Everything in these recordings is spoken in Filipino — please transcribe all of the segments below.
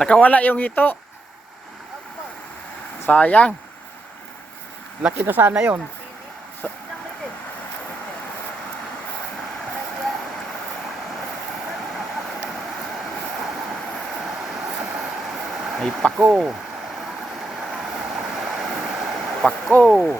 Nakawala yung hito. Sayang. Laki na sana yun. Ay, pako. Pako.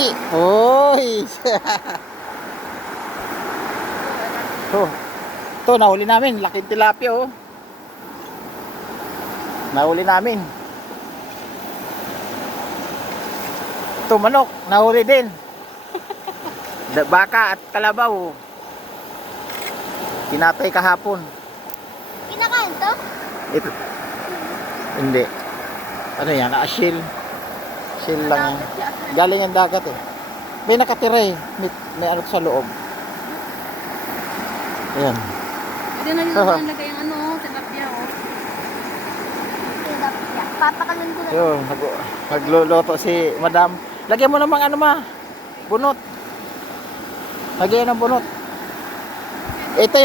Lagi. Oy. To nahuli namin, laking tilapia oh. Nahuli namin. Ito manok, nahuli din. Baka at kalabaw. Kinatay kahapon. Kinakain to? Ito. Hindi. Ano yan? Asil. Asil lang yan. Galing ang dagat eh. May nakatira eh. May ano sa loob. Ayan. Hindi na yung nalagay yung ano, tilapia oh. Tilapia. Papakalun ko na. Yun, nagluluto si madam. Lagyan mo namang ano ma. Bunot. Lagyan ng bunot. Ito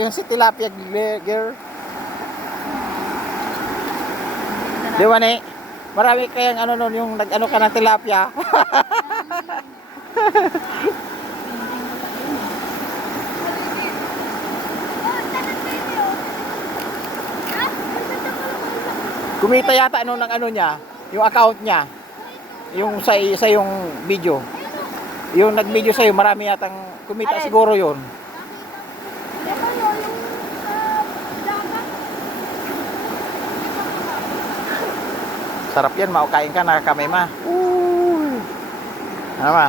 yung si tilapia girl. Di ba ni? Marami kayang ano nun, yung nag-ano ka ng tilapia. Kumita yata ano ng ano niya, yung account niya. Yung sa yung video. Yung nag-video sa'yo, marami yatang kumita siguro yun. Sarap yan, maukain ka, nakakami ma. Ano ma?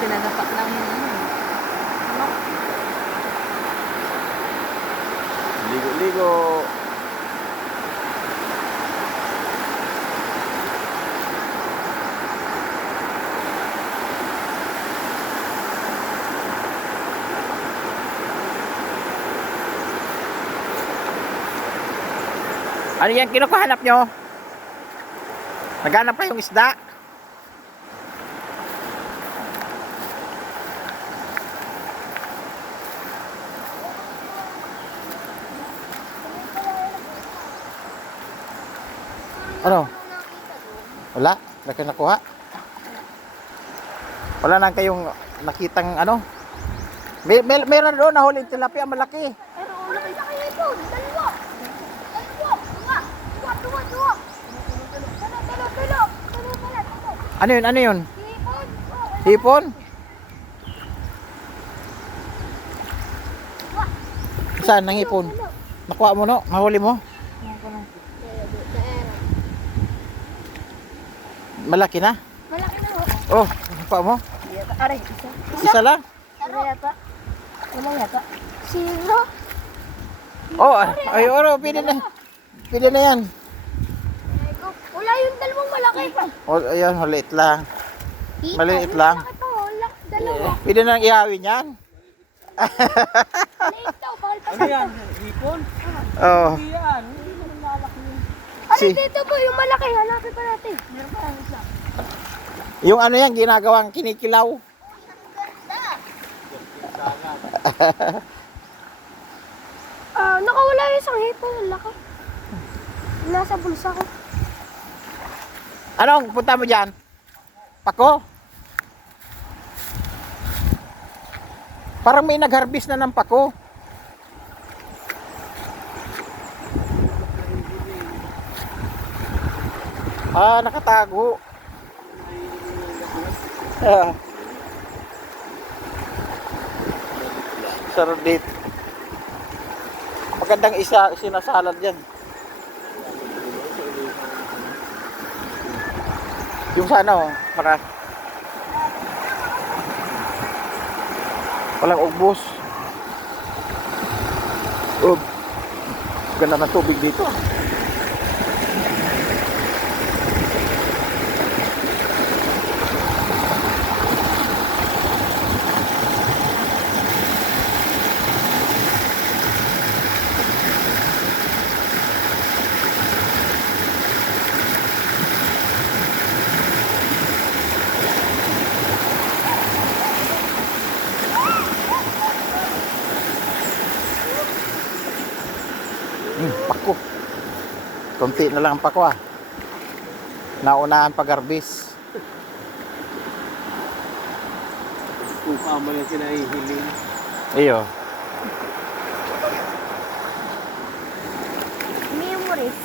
Pinadapat lang yun. Ligo-ligo. Ano yan kinukuhanap nyo? Naghanap pa yung isda? Ano? Wala? Wala kayo nakuha? Wala lang kayong nakitang ano? Meron doon nahuli tilapia malaki. Pero nakita kayo ito. Dalawa. Dalawa. Ano yun? Ano yun? Hipon. Hipon? Saan ang hipon? Nakuha mo no? Mahuli mo? Malaki na? Malaki na ho. Oh, nakuha mo? Aray, isa. Isa lang? Ano yata? Wala yata. Sino? Oh, ay oro, pwede na. Pwede na yan. Wala Wala yung dalawang malaki pa. O, ayun, maliit lang. Dito, Maliit may lang. Malaki pa, wala. Dalawa. Pwede nang ihawin yan. Maliit daw, bawal pa Ano yan? Hipon? Oo. Hindi yan. Hindi naman lalaki yun. Ano Si- dito po, yung malaki, hanapin pa natin. Meron pa lang isa. Yung ano yan, ginagawang kinikilaw. Nakawala yung isang hipon, ang laki. Nasa bulsa ko. Anong punta mo dyan? Pako? Parang may nag-harvest na ng pako. Nakatago. Ah. Sardit. Magandang sinasalad yan. Yung sa ano, walang ugbos. Ganda ng tubig dito. Pako. Kunti na lang ang pako ah. Naunahan pag-harvest. Kung kama lang sila hihiling. Iyo. Memories.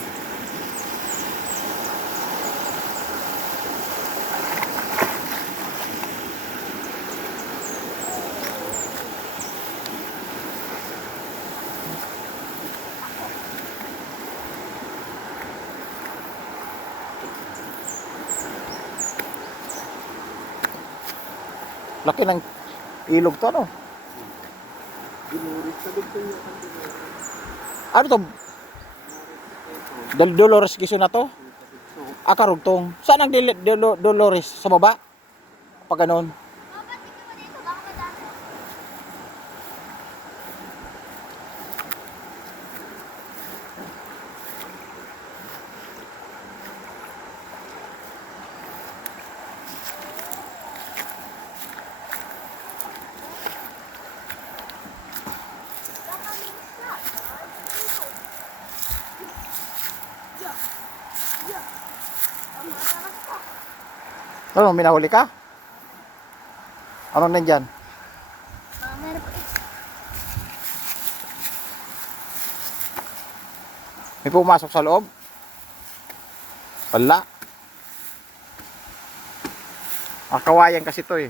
Laki ng ilog to, no? Dinurit sa dugtong niya. Ano to? Dolores Quezon na to? Karugtong. Saan ang Dolores? Sa baba? Pag ganon. Ano, minahuli ka? Ano nandyan? Meron pa isa. May pumasok sa loob? Wala. Kawayan kasi to eh.